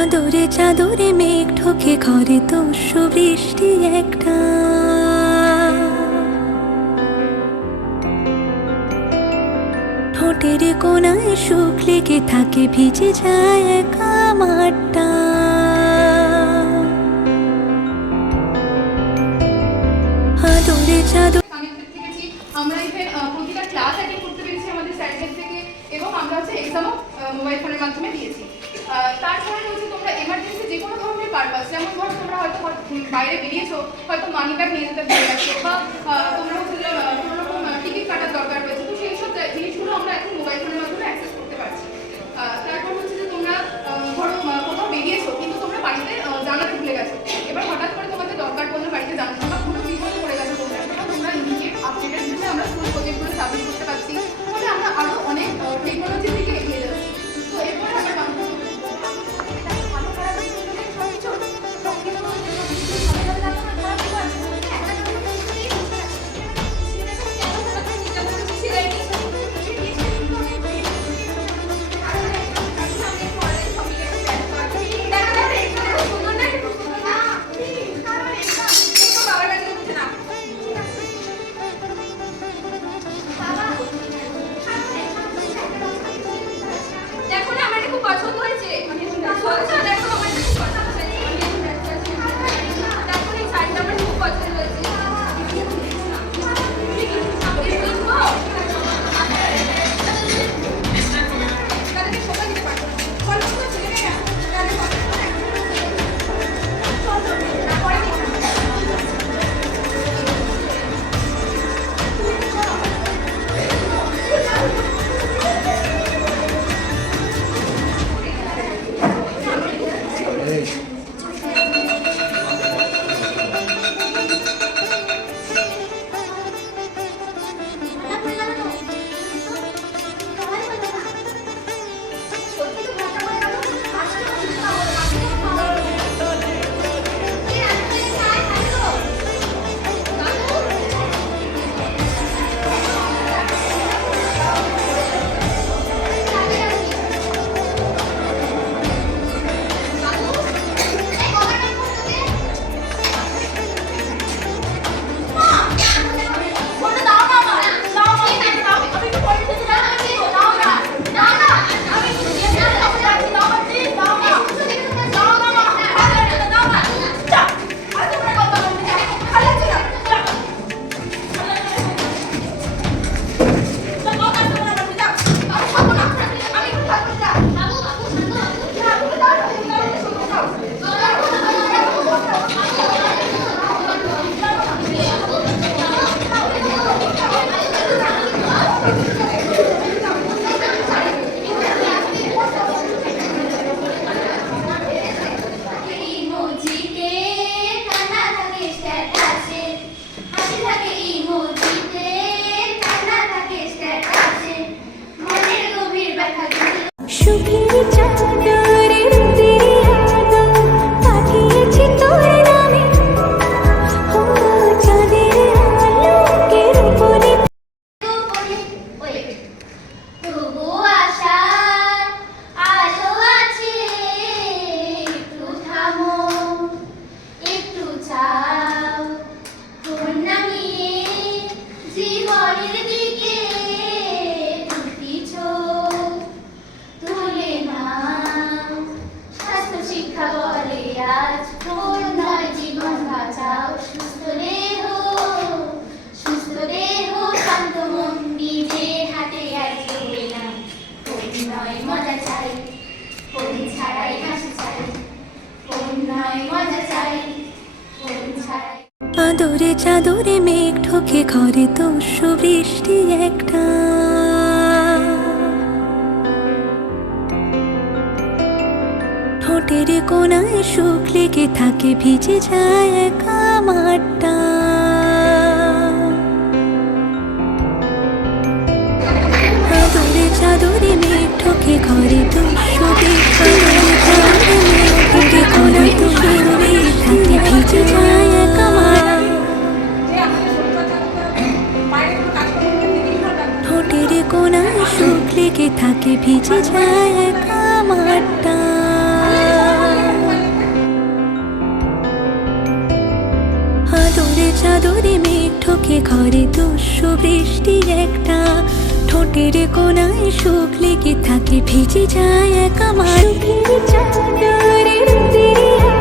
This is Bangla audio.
আদরে চাদরে মেঘ ঢোকে ঘরে তস্য বৃষ্টি একটা। ঠোঁটের কোনায় সুখ লেগে থাকে ভিজে যায় একা মাঠটা। আদরে চাদর আমরা ইভেন প্রতিটা ক্লাস অ্যাটেন্ড করতে পেরেছি আমাদের স্যারদের থেকে, এবং আমরা হচ্ছে এক্সামও মোবাইল ফোনের মাধ্যমে দিয়েছি। তারপরে হচ্ছে তোমরা এমার্জেন্সি যে কোনো ধরনের পারপাস, যেমন ধরো তোমরা হয়তো বাইরে বেরিয়েছো, হয়তো মানি ব্যাগ নিয়ে যেতে ভুলে গেছো, বা তোমরা হচ্ছে কোনো রকম টিকিট কাটার দরকার রয়েছে, তো সেই সব জিনিসগুলো আমরা এখন মোবাইল ফোনের মাধ্যমে অ্যাক্সেস করতে পারছি। তারপর হচ্ছে যে তোমরা ধরো কোথাও বেরিয়েছো কিন্তু তোমরা বাড়িতে জানাতে ভুলে গেছো, এবার হঠাৎ করে তোমাদের দরকার পড়লো বাড়িতে জানাতে, বা কোনো বিপদে পড়ে গেছো তোমরা ইমিডিয়েট আপডেটের জন্য আমরা স্কুল প্রজেক্টগুলো সাবমিট করতে পারছি। ফলে আমরা আরও অনেক টেকনোলজির দিকে এগিয়ে যাচ্ছি। তো এরপরে আমরা আদরে চাদরে মেঘ ঢোকে ঘরে তস্য বৃষ্টি একটা। ঠোঁটের কোনায় সুখ লেগে থাকে ভিজে যায় একা মাঠটা। আদরে চাদরে মেঘ ঢোকে ঘরে তস্য বৃষ্টি একটা। ঘরে তস্য থাকে ভিজে যায় একা মাঠ। ঠোঁটের কোনায় সুখ লেগে থাকে ভিজে যায় একা মাঠটা। ঠোকে ঘরে দস্যু বৃষ্টি একটা, ঠোঁটের কোনায় সুখ লেগে থাকে ভিজে যায় একা আমার। চোখের চাদরে রোদের